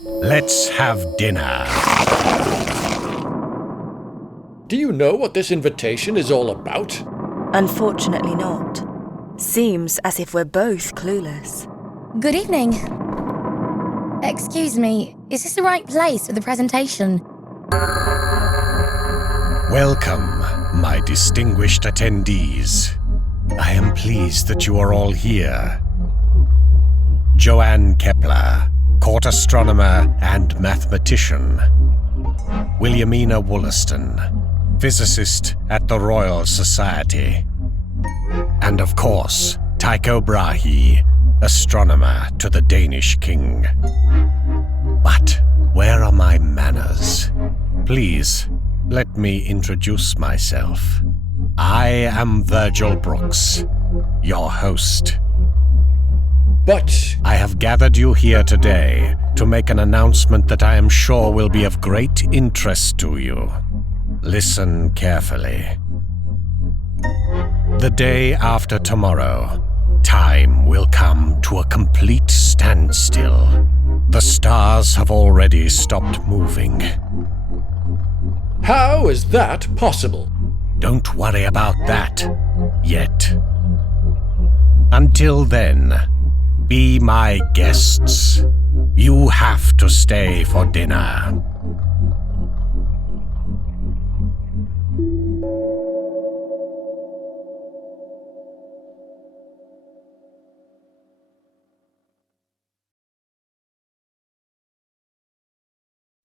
Let's have dinner. Do you know what this invitation is all about? Unfortunately not. Seems as if we're both clueless. Good evening. Excuse me, is this the right place for the presentation? Welcome, my distinguished attendees. I am pleased that you are all here. Joanne Kepler, court astronomer and mathematician. Williamina Wollaston, physicist at the Royal Society. And of course, Tycho Brahe, astronomer to the Danish king. But where are my manners? Please, let me introduce myself. I am Virgil Brooks, your host. But I have gathered you here today to make an announcement that I am sure will be of great interest to you. Listen carefully. The day after tomorrow, time will come to a complete standstill. The stars have already stopped moving. how is that possible? Don't worry about that yet. Until then, be my guests. You have to stay for dinner.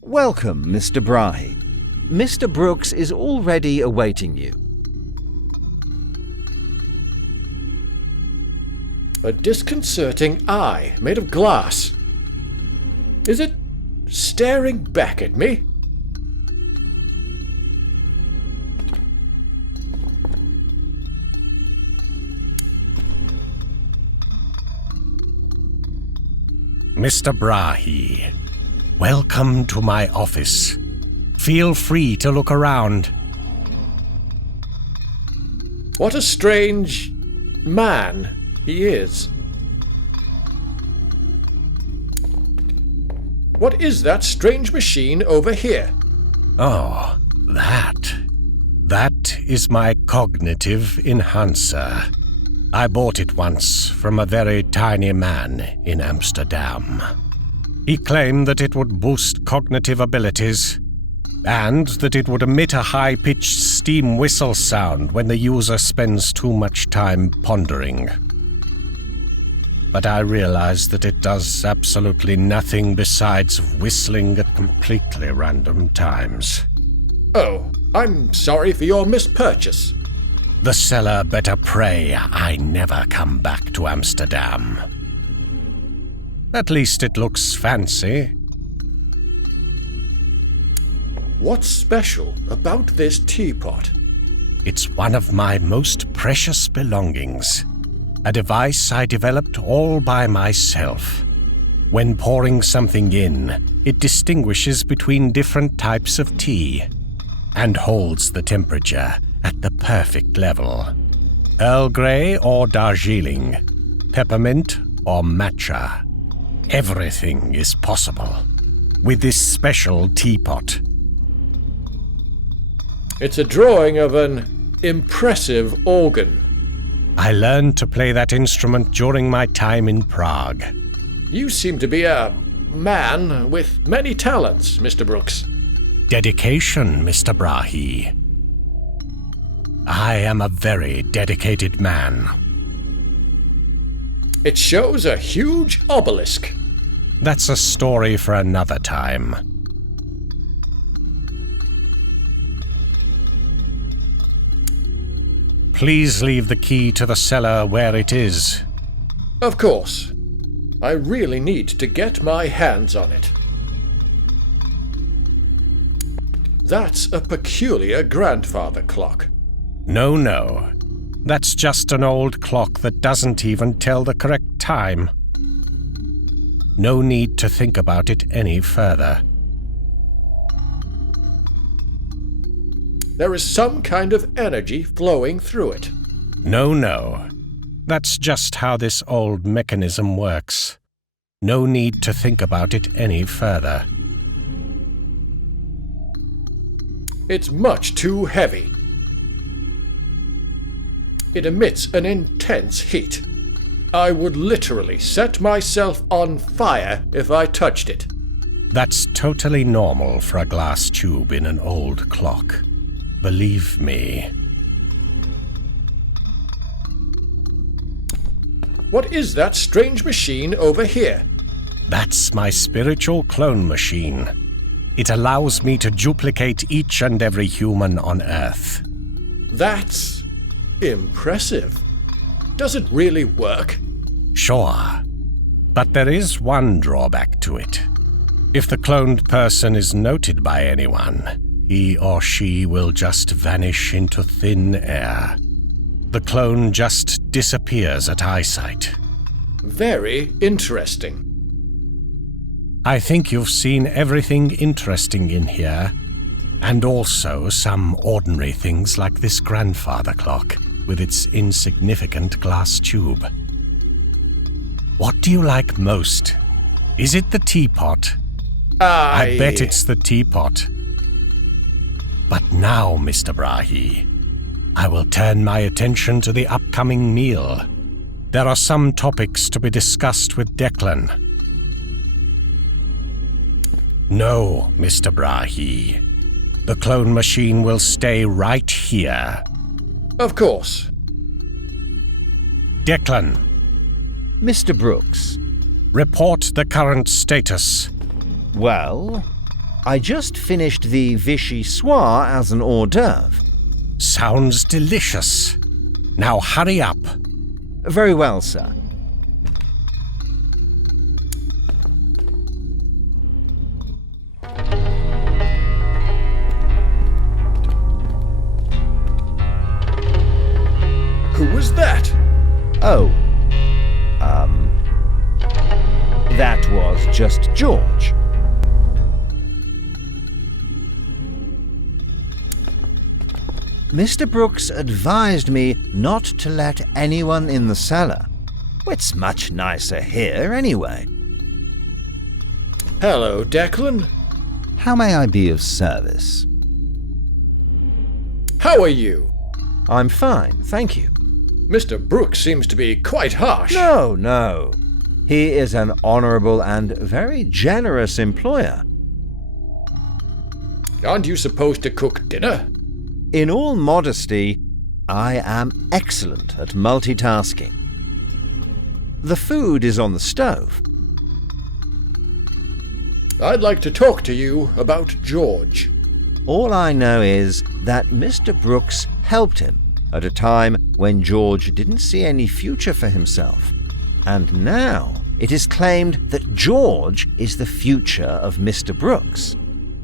Welcome, Mr. Brahe. Mr. Brooks is already awaiting you. A disconcerting eye made of glass. Is it staring back at me? Mr. Brahe, welcome to my office. Feel free to look around. What a strange man he is. What is that strange machine over here? Oh, that is my cognitive enhancer. I bought it once from a very tiny man in Amsterdam. He claimed that it would boost cognitive abilities, and that it would emit a high-pitched steam whistle sound when the user spends too much time pondering. But I realized that it does absolutely nothing besides whistling at completely random times. Oh, I'm sorry for your mispurchase. The seller better pray I never come back to Amsterdam. At least it looks fancy. What's special about this teapot? It's one of my most precious belongings. A device I developed all by myself. When pouring something in, it distinguishes between different types of tea and holds the temperature at the perfect level. Earl Grey or Darjeeling, peppermint or matcha. Everything is possible with this special teapot. It's a drawing of an impressive organ. I learned to play that instrument during my time in Prague. You seem to be a man with many talents, Mr. Brooks. Dedication, Mr. Brahe. I am a very dedicated man. It shows a huge obelisk. That's a story for another time. Please leave the key to the cellar where it is. Of course. I really need to get my hands on it. That's a peculiar grandfather clock. No. That's just an old clock that doesn't even tell the correct time. No need to think about it any further. There is some kind of energy flowing through it. No. That's just how this old mechanism works. No need to think about it any further. It's much too heavy. It emits an intense heat. I would literally set myself on fire if I touched it. That's totally normal for a glass tube in an old clock. Believe me. What is that strange machine over here? That's my spiritual clone machine. It allows me to duplicate each and every human on Earth. That's impressive. Does it really work? Sure. But there is one drawback to it. If the cloned person is noted by anyone, he or she will just vanish into thin air. The clone just disappears at eyesight. Very interesting. I think you've seen everything interesting in here, and also some ordinary things like this grandfather clock with its insignificant glass tube. What do you like most? Is it the teapot? I bet it's the teapot. But now, Mr. Brahe, I will turn my attention to the upcoming meal. There are some topics to be discussed with Declan. No, Mr. Brahe. The clone machine will stay right here. Of course. Declan, Mr. Brooks. report the current status. Well, I just finished the Vichy soir as an hors d'oeuvre. Sounds delicious. Now hurry up. Very well, sir. Who was that? Oh. That was just George. Mr. Brooks advised me not to let anyone in the cellar. It's much nicer here anyway. Hello, Declan. How may I be of service? How are you? I'm fine, thank you. Mr. Brooks seems to be quite harsh. No. He is an honorable and very generous employer. Aren't you supposed to cook dinner? In all modesty, I am excellent at multitasking. The food is on the stove. I'd like to talk to you about George. All I know is that Mr. Brooks helped him at a time when George didn't see any future for himself. And now it is claimed that George is the future of Mr. Brooks.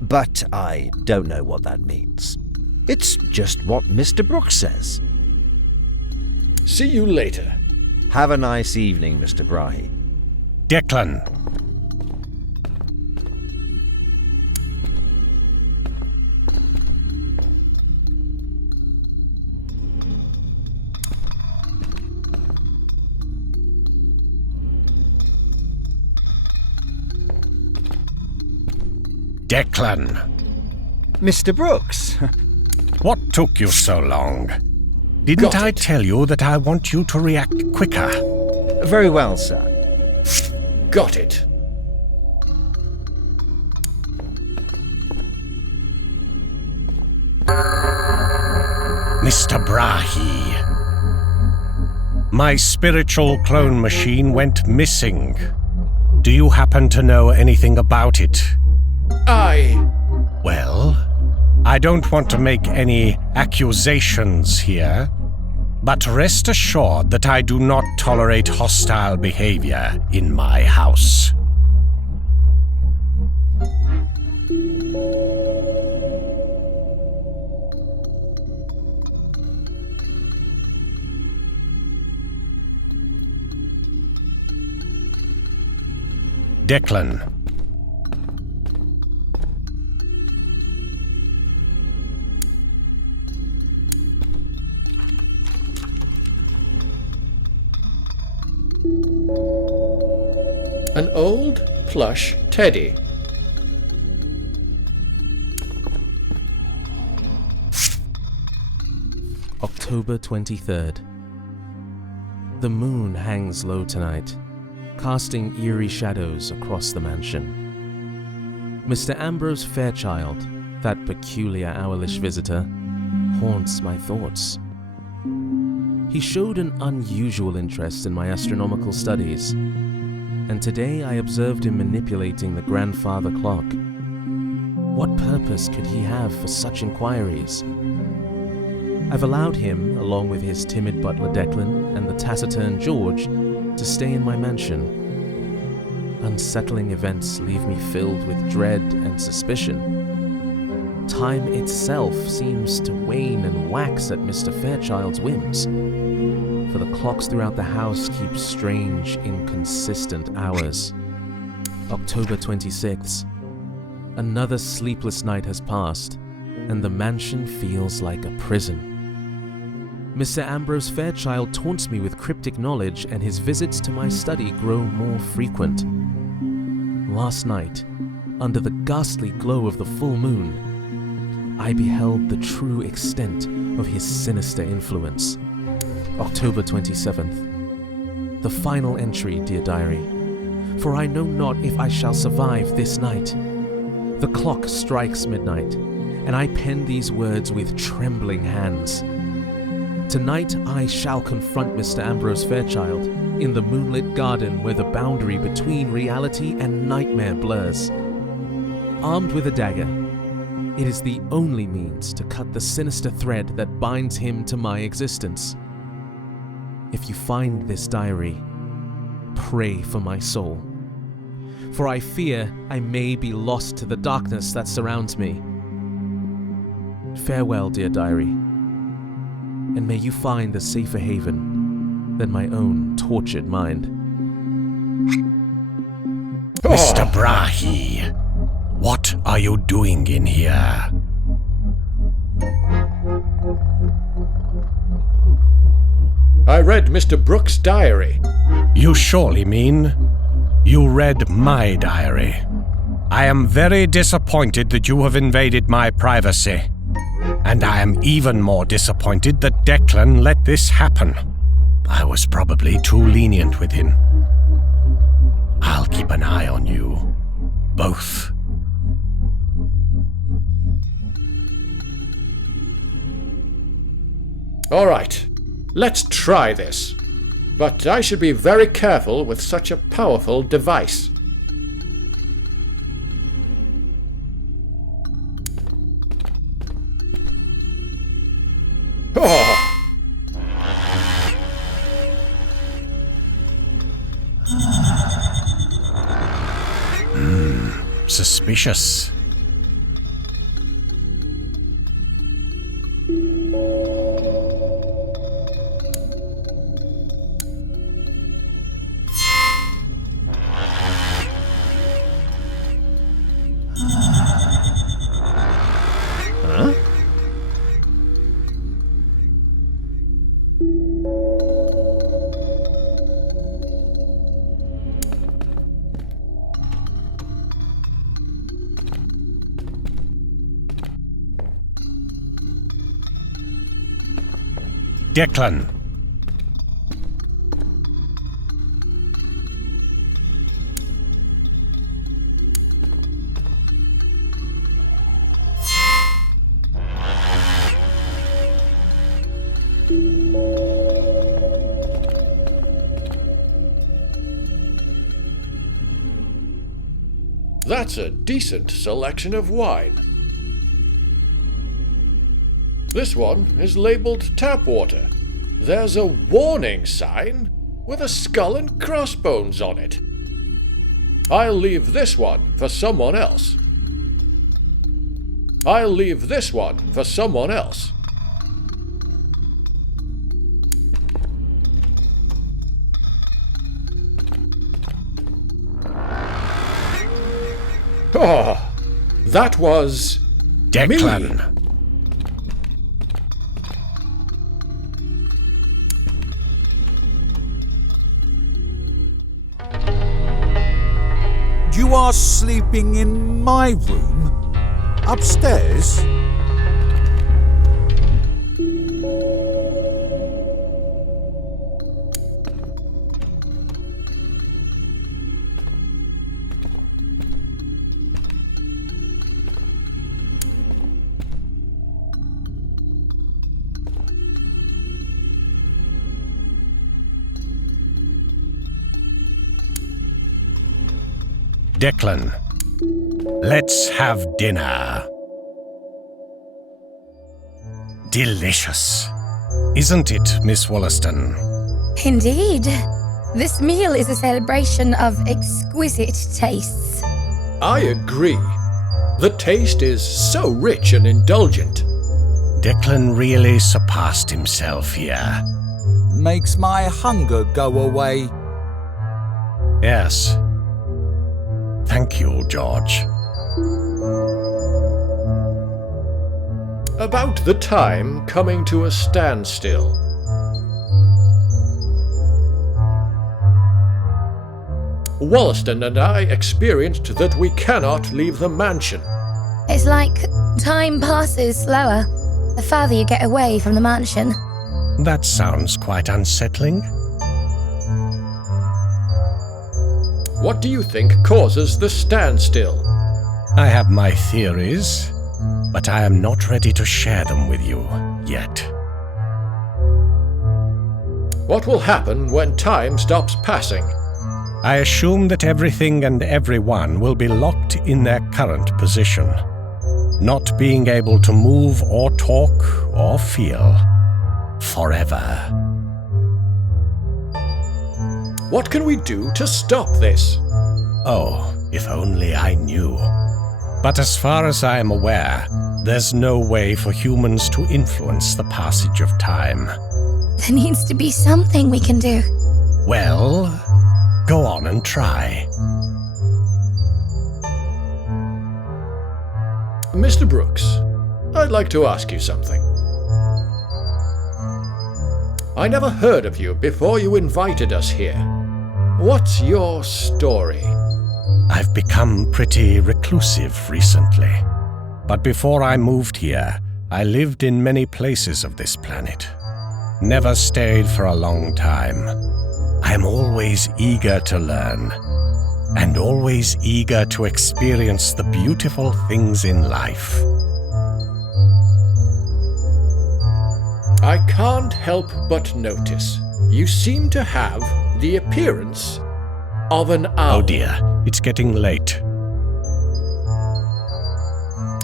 But I don't know what that means. It's just what Mr. Brooks says. See you later. Have a nice evening, Mr. Brahe. Declan, Declan, Mr. Brooks. what took you so long? Didn't Got I it. tell you that I want you to react quicker? Very well, sir. Got it. Mr. Brahe, my spiritual clone machine went missing. Do you happen to know anything about it? Well, I don't want to make any accusations here, but rest assured that I do not tolerate hostile behavior in my house. Declan, An old plush teddy. October 23rd. The moon hangs low tonight, casting eerie shadows across the mansion. Mr. Ambrose Fairchild, that peculiar owlish visitor, haunts my thoughts. He showed an unusual interest in my astronomical studies, and today I observed him manipulating the grandfather clock. What purpose could he have for such inquiries? I've allowed him, along with his timid butler Declan and the taciturn George, to stay in my mansion. Unsettling events leave me filled with dread and suspicion. Time itself seems to wane and wax at Mr. Fairchild's whims, for the clocks throughout the house keep strange, inconsistent hours. October 26th. Another sleepless night has passed, and the mansion feels like a prison. Mr. Ambrose Fairchild taunts me with cryptic knowledge, and his visits to my study grow more frequent. Last night, under the ghastly glow of the full moon, I beheld the true extent of his sinister influence. October 27th. The final entry, dear diary. For I know not if I shall survive this night. The clock strikes midnight, and I pen these words with trembling hands. Tonight I shall confront Mr. Ambrose Fairchild in the moonlit garden where the boundary between reality and nightmare blurs. Armed with a dagger, it is the only means to cut the sinister thread that binds him to my existence. If you find this diary, pray for my soul, for I fear I may be lost to the darkness that surrounds me. Farewell, dear diary, and may you find a safer haven than my own tortured mind. Mr. Brahe, what are you doing in here? I read Mr. Brooks' diary. You surely mean you read my diary. I am very disappointed that you have invaded my privacy. And I am even more disappointed that Declan let this happen. I was probably too lenient with him. I'll keep an eye on you, both. All right, let's try this. But I should be very careful with such a powerful device. Oh! Suspicious. Declan. That's a decent selection of wine. This one is labeled tap water. There's a warning sign with a skull and crossbones on it. I'll leave this one for someone else. I'll leave this one for someone else. Oh, that was Declan. me. are sleeping in my room? Upstairs? Declan, let's have dinner. Delicious. Isn't it, Miss Wollaston? Indeed. This meal is a celebration of exquisite tastes. I agree. The taste is so rich and indulgent. Declan really surpassed himself here. Makes my hunger go away. Yes. Thank you, George. About the time coming to a standstill. Wollaston and I experienced that we cannot leave the mansion. It's like time passes slower the further you get away from the mansion. That sounds quite unsettling. What do you think causes the standstill? I have my theories, but I am not ready to share them with you yet. What will happen when time stops passing? I assume that everything and everyone will be locked in their current position, not being able to move or talk or feel forever. What can we do to stop this? Oh, if only I knew. But as far as I am aware, there's no way for humans to influence the passage of time. There needs to be something we can do. Well, go on and try. Mr. Brooks, I'd like to ask you something. I never heard of you before you invited us here. What's your story? I've become pretty reclusive recently. But before I moved here, I lived in many places of this planet. Never stayed for a long time. I am always eager to learn, and always eager to experience the beautiful things in life. I can't help but notice you seem to have the appearance of an owl. Oh dear, it's getting late.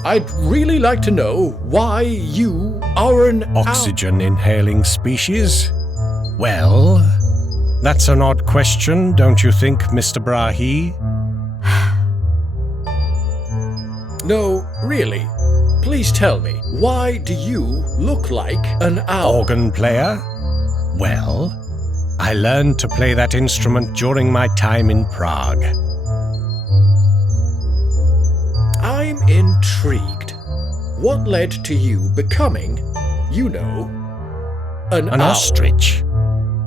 I'd really like to know why you are an Oxygen-inhaling species? Well, that's an odd question, don't you think, Mr. Brahe? No, really. Please tell me, why do you look like an owl? Organ player? Well, I learned to play that instrument during my time in Prague. I'm intrigued. What led to you becoming, an owl? Ostrich?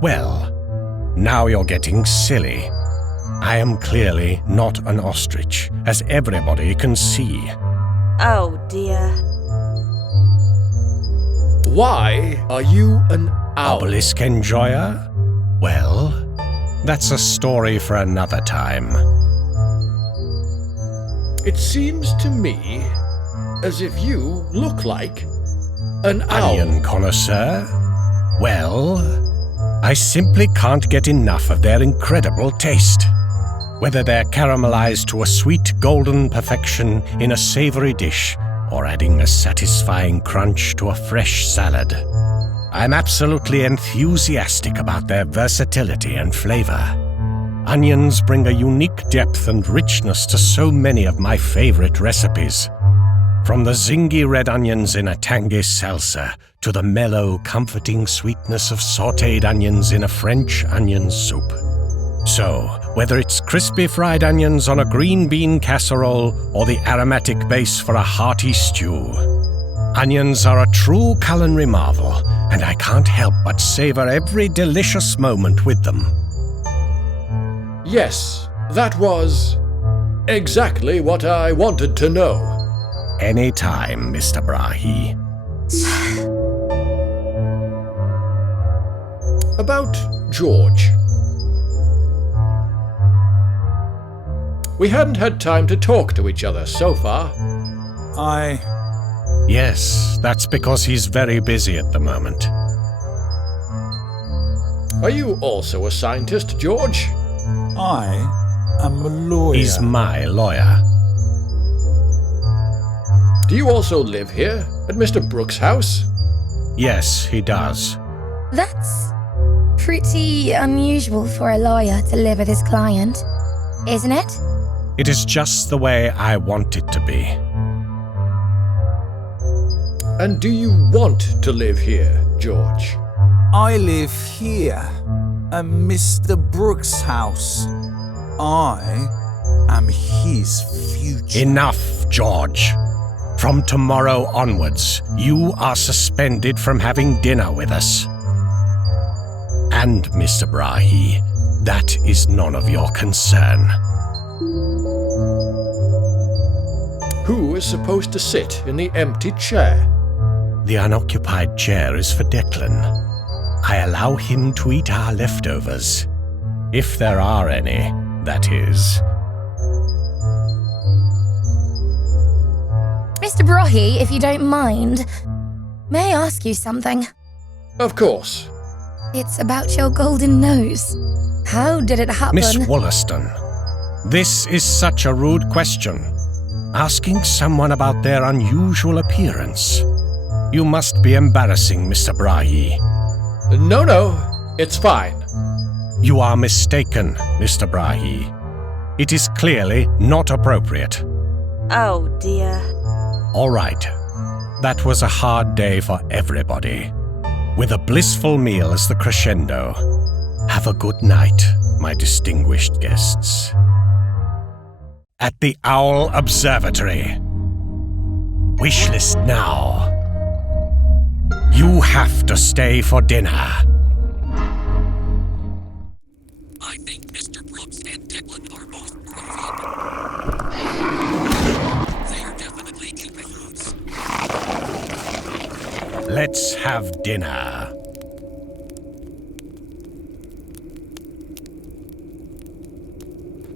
Well, now you're getting silly. I am clearly not an ostrich, as everybody can see. Oh dear. Why are you an owl? Obelisk enjoyer? Well, that's a story for another time. It seems to me as if you look like an owl. Onion connoisseur? Well, I simply can't get enough of their incredible taste. Whether they're caramelized to a sweet golden perfection in a savory dish, or adding a satisfying crunch to a fresh salad. I'm absolutely enthusiastic about their versatility and flavor. Onions bring a unique depth and richness to so many of my favorite recipes. From the zingy red onions in a tangy salsa to the mellow, comforting sweetness of sautéed onions in a French onion soup. So, whether it's crispy fried onions on a green bean casserole or the aromatic base for a hearty stew, onions are a true culinary marvel, and I can't help but savor every delicious moment with them. Yes, that was exactly what I wanted to know. Any time, Mr. Brahe. About George. We hadn't had time to talk to each other so far. Yes, that's because he's very busy at the moment. Are you also a scientist, George? I am a lawyer. He's my lawyer. Do you also live here, at Mr. Brooks' house? Yes, he does. That's pretty unusual for a lawyer to live with his client, isn't it? It is just the way I want it to be. And do you want to live here, George? I live here, at Mr. Brooks' house. I am his future. Enough, George. From tomorrow onwards, you are suspended from having dinner with us. And, Mr. Brahe, that is none of your concern. Who is supposed to sit in the empty chair? The unoccupied chair is for Declan. I allow him to eat our leftovers. If there are any, that is. Mr. Brahe, if you don't mind, may I ask you something? Of course. It's about your golden nose. How did it happen? Miss Wollaston, this is such a rude question. Asking someone about their unusual appearance. You must be embarrassing, Mr. Brahe. No, it's fine. You are mistaken, Mr. Brahe. It is clearly not appropriate. Oh dear. All right. That was a hard day for everybody. With a blissful meal as the crescendo. Have a good night, my distinguished guests. At the Owl Observatory. Wishlist now. You have to stay for dinner. I think Mr. Brooks and Declan are both brilliant. They are definitely in cahoots. Let's have dinner.